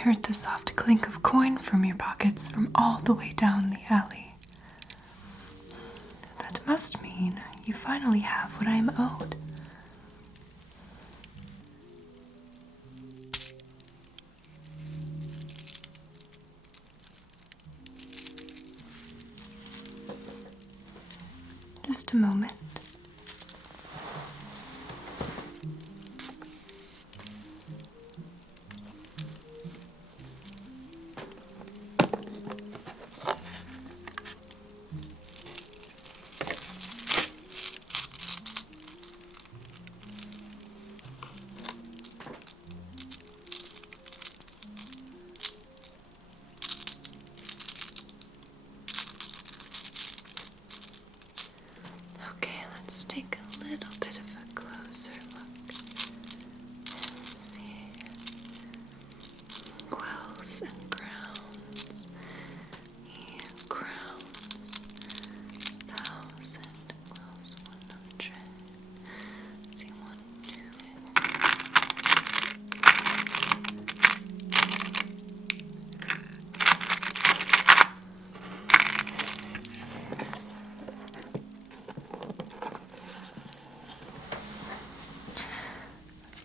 heard the soft clink of coin from your pockets from all the way down the alley. That must mean you finally have what I am owed. Just a moment. Okay, let's take a little bit of a closer look. See. Quells and crowns. Crowns. 1,000. Quells 100. See, 1, 2.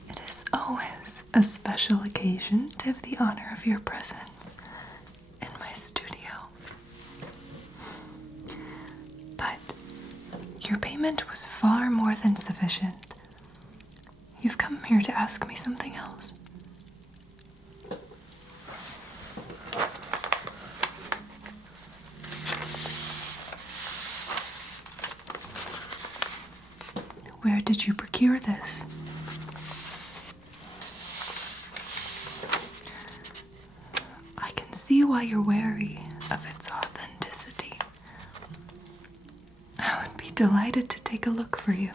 It is always a special occasion to have the honor of your presence in my studio. But your payment was far more than sufficient. You've come here to ask me something else. Where did you procure this? I can see why you're wary of its authenticity. I would be delighted to take a look for you.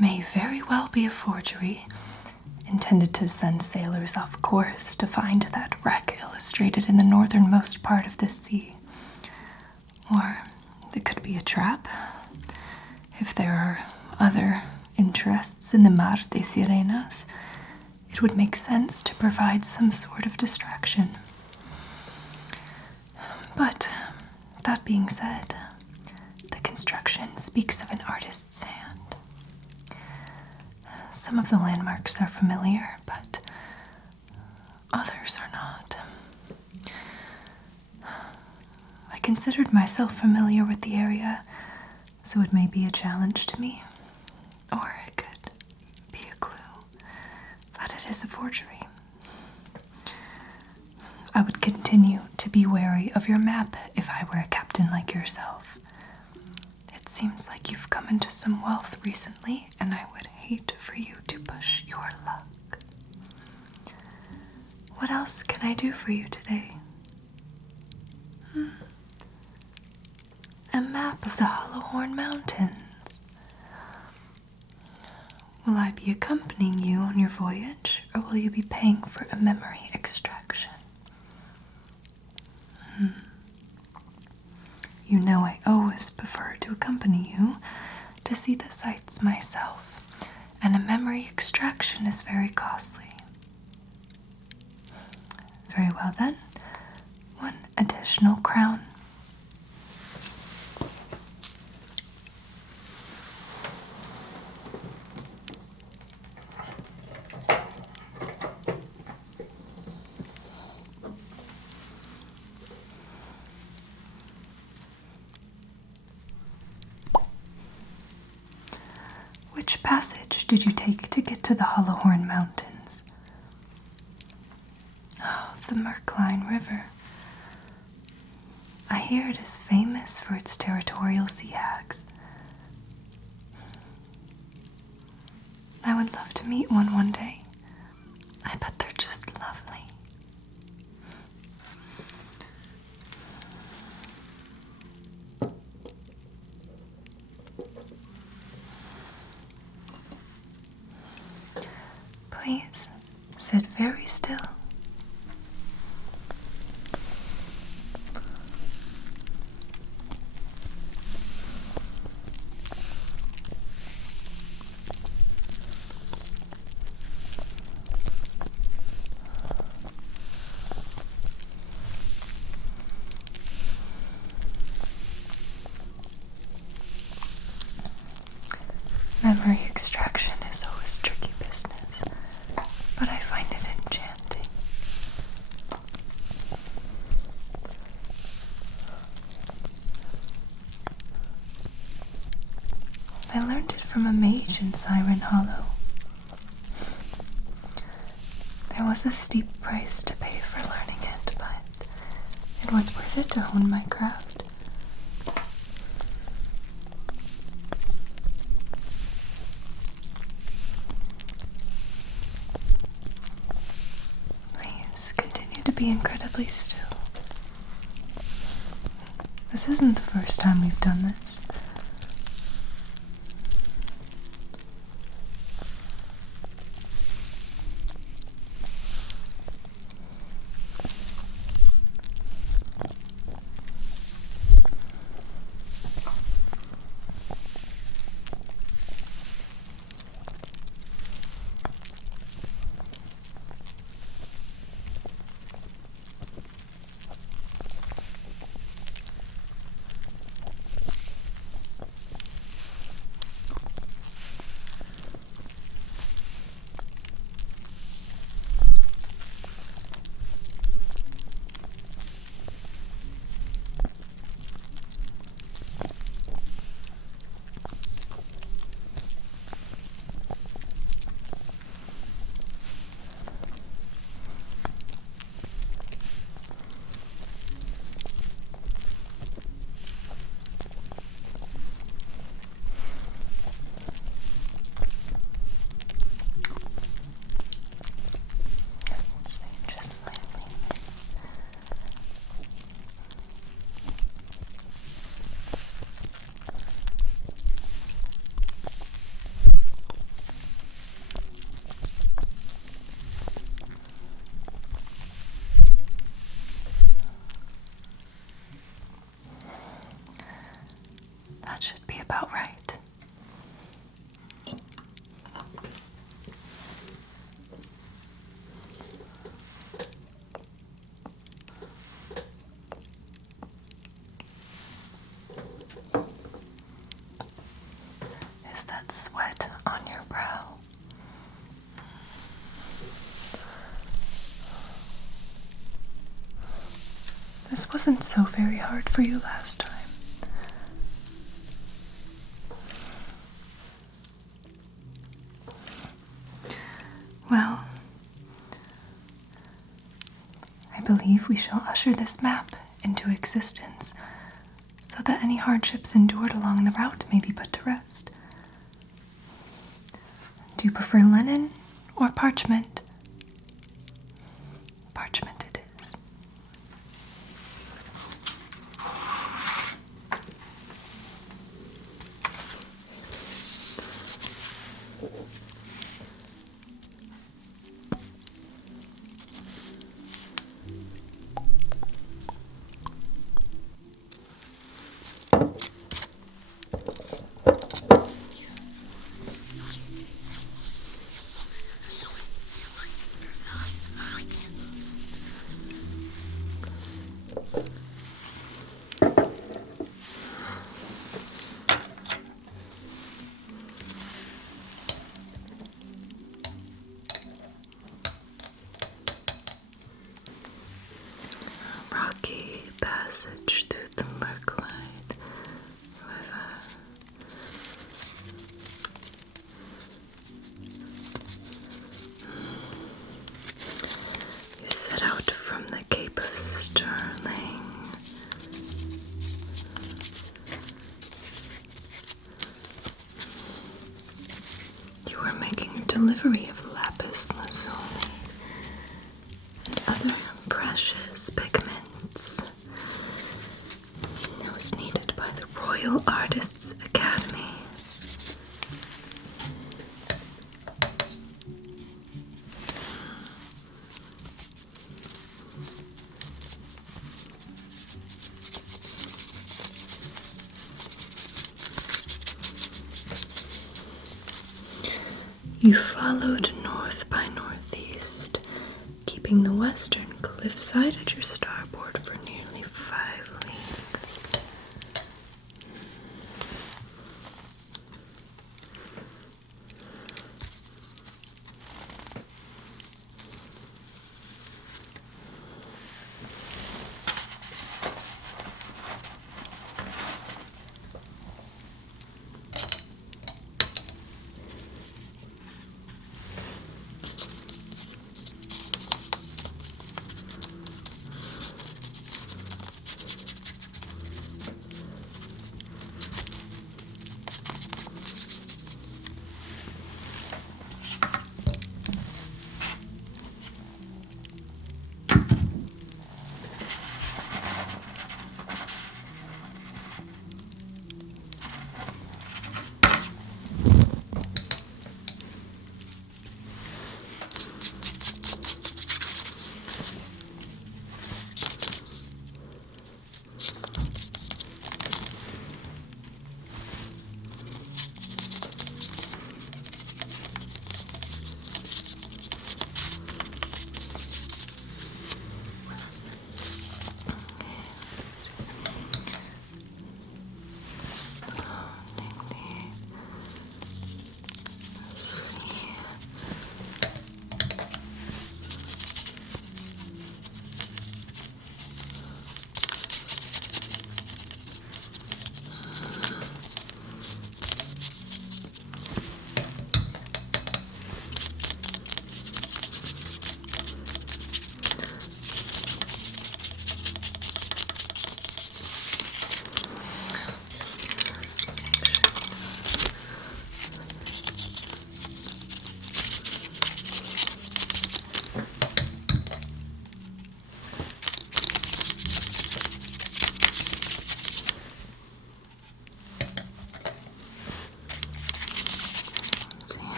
may very well be a forgery, intended to send sailors off course to find that wreck illustrated in the northernmost part of this sea. Or it could be a trap. If there are other interests in the Mar de Sirenas, it would make sense to provide some sort of distraction. But that being said, the construction speaks of an artist's hand. Some of the landmarks are familiar, but others are not. I considered myself familiar with the area, so it may be a challenge to me, or it could be a clue that it is a forgery. I would continue to be wary of your map if I were a captain like yourself. It seems like you've come into some wealth recently, and I would hate for you to push your luck. What else can I do for you today? A map of the Hollowhorn Mountains. Will I be accompanying you on your voyage, or will you be paying for a memory extraction? You know I always prefer to accompany you to see the sights myself, and a memory extraction is very costly. Very well then, 1 additional crown. Which passage did you take to get to the Hollowhorn Mountains? Oh, the Merkline River. I hear it is famous for its territorial sea hags. I would love to meet one day. I bet they're just lovely. Please sit very still. Memory extraction is always tricky business, but I find it enchanting. I learned it from a mage in Siren Hollow. There was a steep price to pay for learning it, but it was worth it to hone my craft. Be incredibly still. This isn't the first time we've done this. That should be about right. Is that sweat on your brow? This wasn't so very hard for you last time. Well, I believe we shall usher this map into existence so that any hardships endured along the route may be put to rest. Do you prefer linen or parchment? Parchment it is. Rocky passage through the Merklide River. You set out from the Cape of Stirling. You were making delivery of lapis lazuli and other precious pigments that was needed by the Royal Artists Academy. You followed north by northeast, keeping the western cliffside at your starboard for nearly 5 leagues.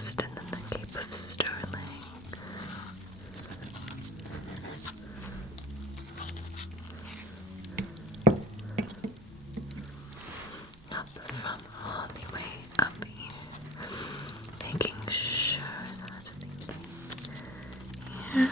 coast and then the Cape of Stirling. Up from all the way up here, making sure that here.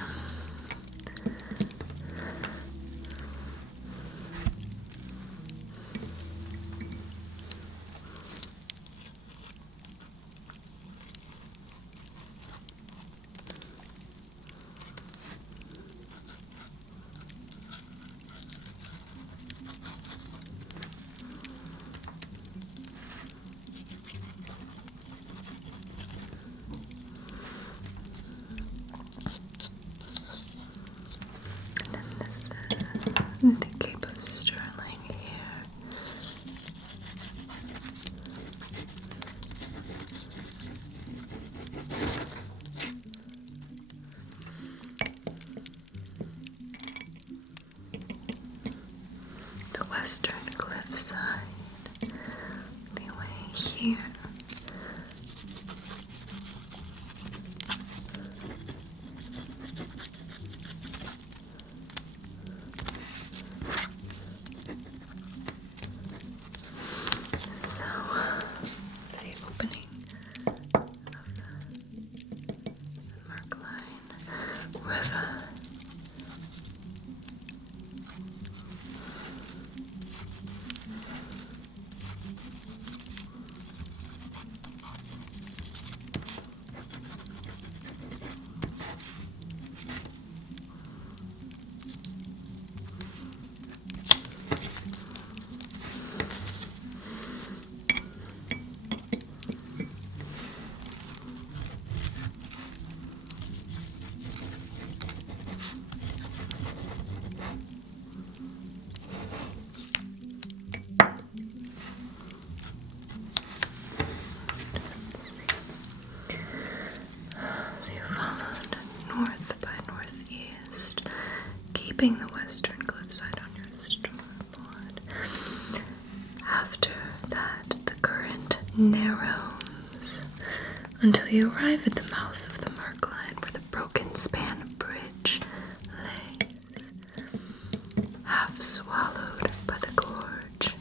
The Cape of Stirling here. The western cliffside. The way here. So, the opening of the Merkline River. North by northeast, keeping the western cliffside on your starboard. After that, the current narrows until you arrive at the mouth of the Merkline, where the broken span bridge lays, half swallowed by the gorge.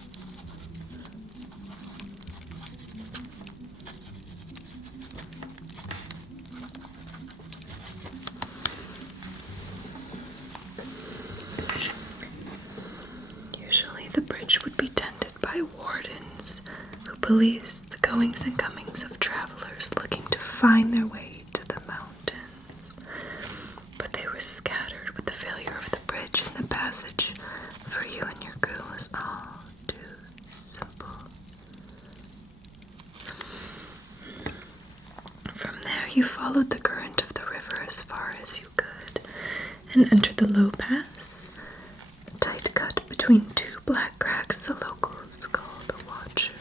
The bridge would be tended by wardens who police the goings and comings of travelers looking to find their way to the mountains. But they were scattered with the failure of the bridge, and the passage for you and your crew was all too simple. From there, you followed the current of the river as far as you could and entered the low pass, a tight cut between two black cracks the locals call the Watchers.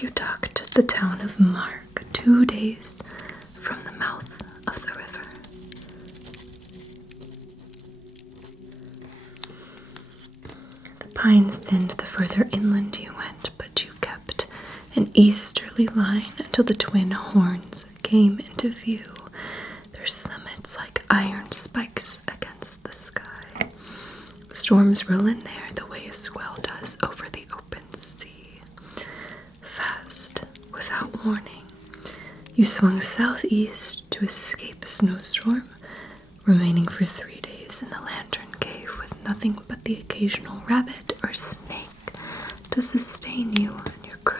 You docked the town of Mark 2 days from the mouth of the river. The pines thinned the further inland you went, but you kept an easterly line until the twin horns came into view, their summits like iron spikes against the sky. Storms roll in there the way a swell does over the open sea. Fast, without warning, you swung southeast to escape a snowstorm, remaining for 3 days in the Lantern Cave with nothing but the occasional rabbit or snake to sustain you and your crew.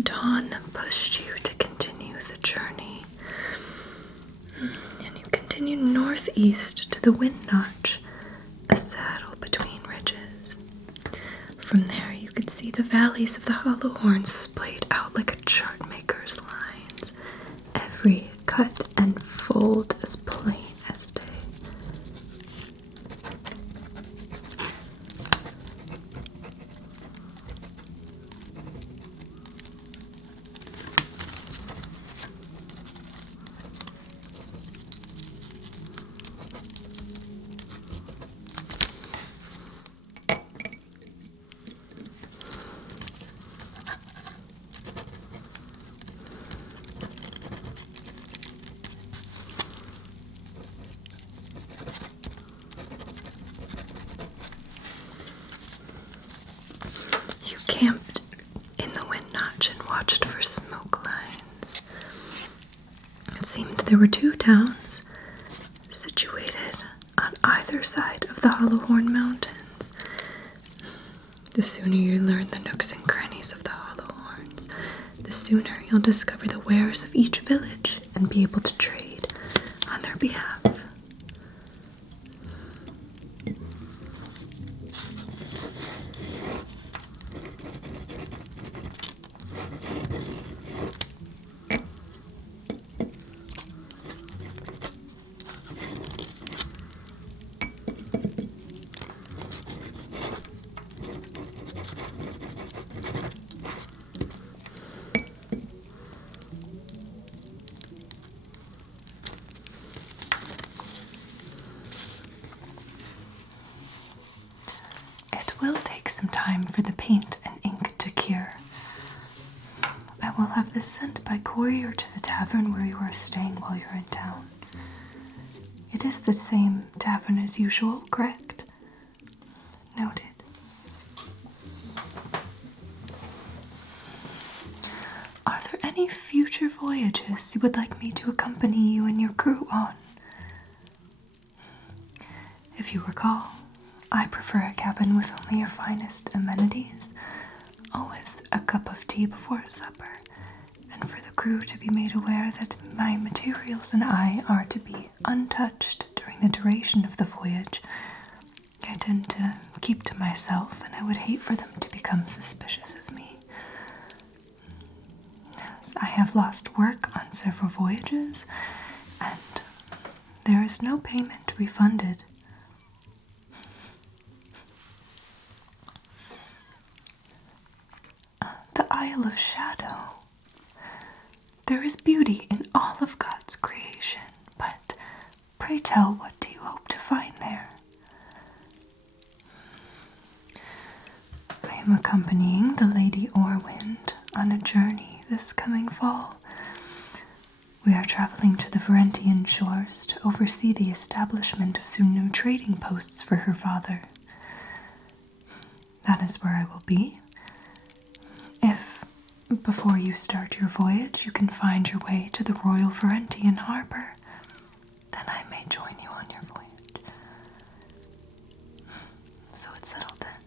Dawn pushed you to continue the journey, and you continued northeast to the Wind Notch, a saddle between ridges. From there you could see the valleys of the Hollow Horn splayed out like a chart maker's lines, every cut and fold as plain as day. Camped in the Wind Notch and watched for smoke lines. It seemed there were 2 towns situated on either side of the Hollow Horn Mountains. The sooner you learn the nooks and crannies of the Hollow Horns, the sooner you'll discover the wares of each village and be able to trade on their behalf. It will take some time for the paint and ink to cure. I will have this sent by courier to the tavern where you are staying while you're in town. It is the same tavern as usual, correct? Noted. Are there any future voyages you would like me to accompany you and your crew on? If you recall, I prefer a cabin with only your finest amenities, always a cup of tea before supper, and for the crew to be made aware that my materials and I are to be untouched during the duration of the voyage. I tend to keep to myself, and I would hate for them to become suspicious of me. I have lost work on several voyages, and there is no payment refunded. The Isle of Shadow. There is beauty in all of God's creation, but pray tell, what do you hope to find there? I am accompanying the Lady Orwind on a journey this coming fall. We are traveling to the Verentian shores to oversee the establishment of some new trading posts for her father. That is where I will be. If, before you start your voyage, you can find your way to the Royal Verentian Harbor, then I may join you on your voyage. So it's settled then.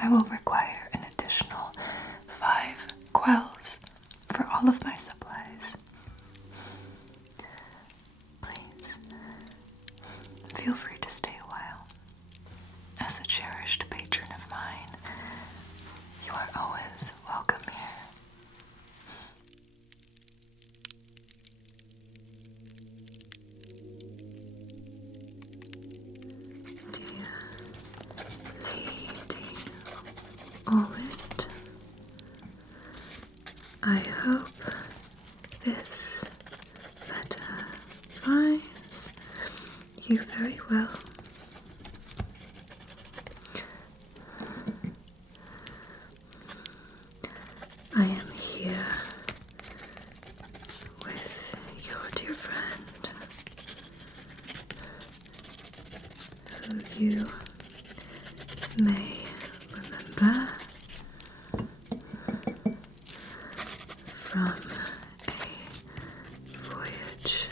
I will require an additional 5 quells for all of my supplies. Please, feel free to stay a while. As a cherished patron of mine, you are always welcome. I hope this letter finds you very well. I am here with your dear friend, who you may remember from a voyage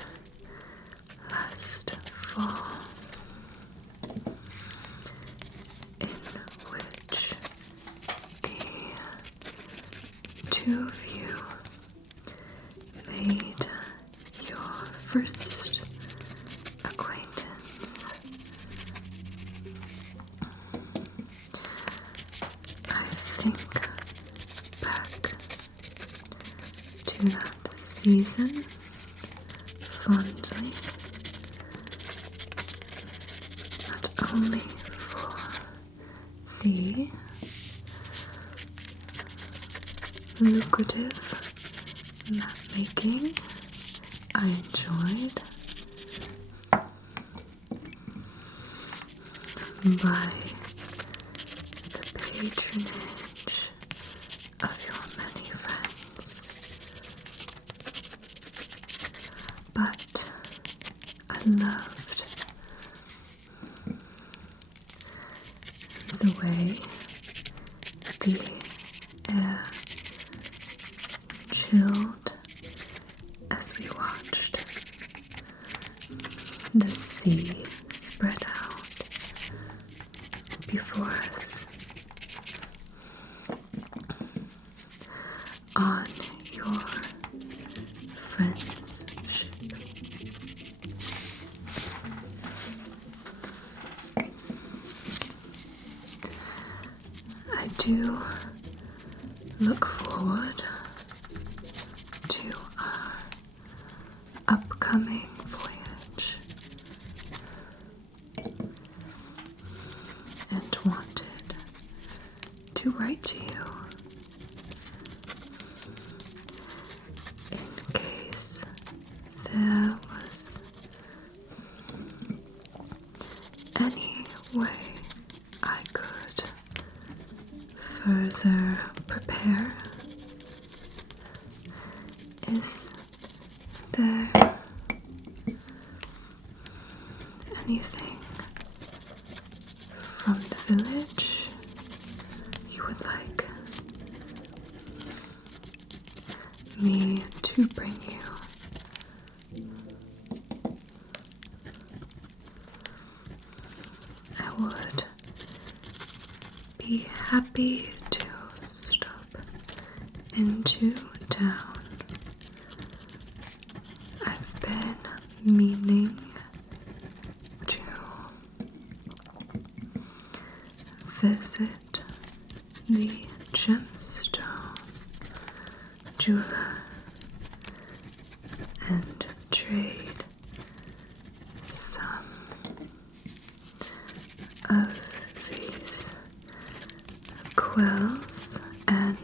last fall, in which the two of you made your first acquaintance. I think back to that season fondly, not only for the lucrative map making I enjoyed, by the patronage of your many friends, but I loved the way the air chilled as we watched the sea spread out before us on your friend's ship. I do look forward to our upcoming voyage and wanted to write to you in case there was any way I could further prepare. Is there anything from the village you would like me to bring you? I would be happy to stop into town. I've been meaning to visit the gemstone jeweler and trade some of these quells and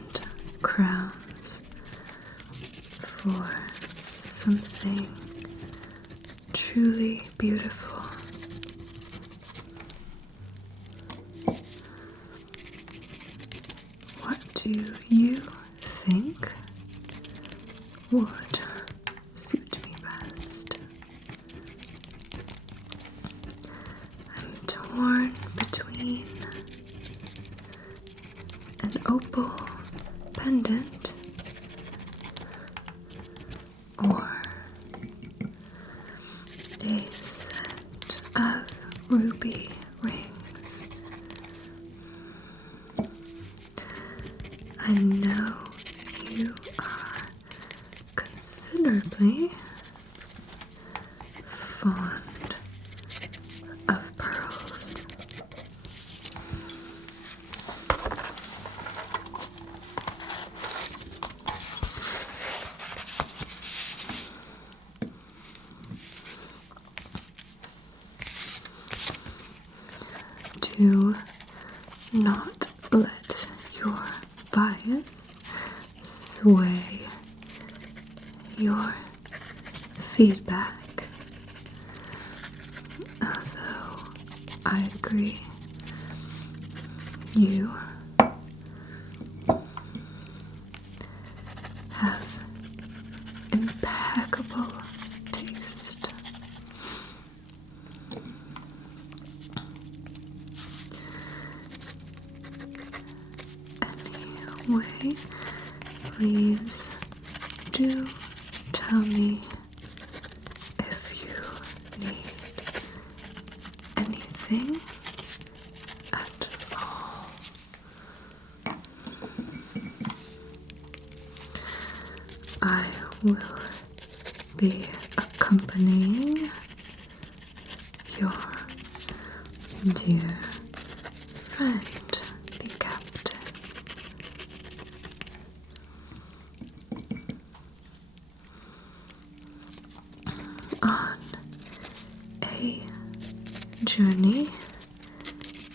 crowns for something truly beautiful. What do you think would suit me best? I'm torn between an opal pendant or a set of ruby rings. I know you are considerably fond of pearls. Do not let your bias sway your feedback. Although I agree, you have impeccable taste. Anyway, please do tell me if you need anything at all. I will be accompanying your dear friend, the captain. On a journey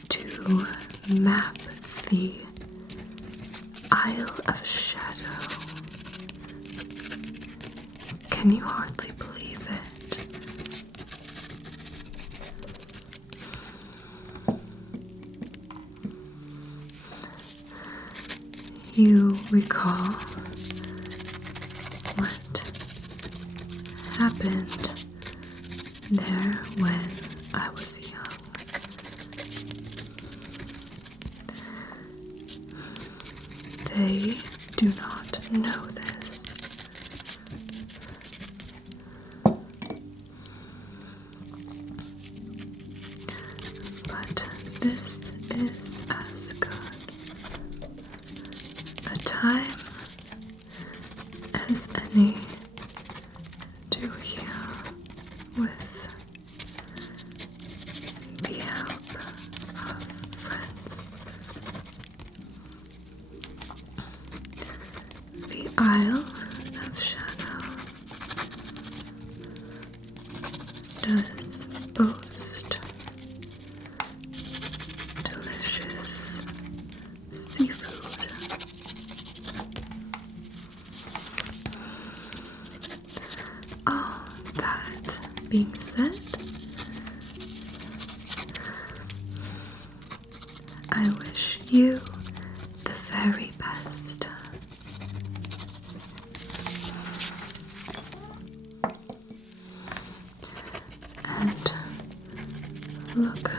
to map the Isle of Shadow. Can you hardly believe it? You recall what happened there when I was young. They do not know this. But this is as good a time as any to hear with the help of friends. The Isle of Shadow does boast delicious seafood. All that being said, I wish you the very best. And look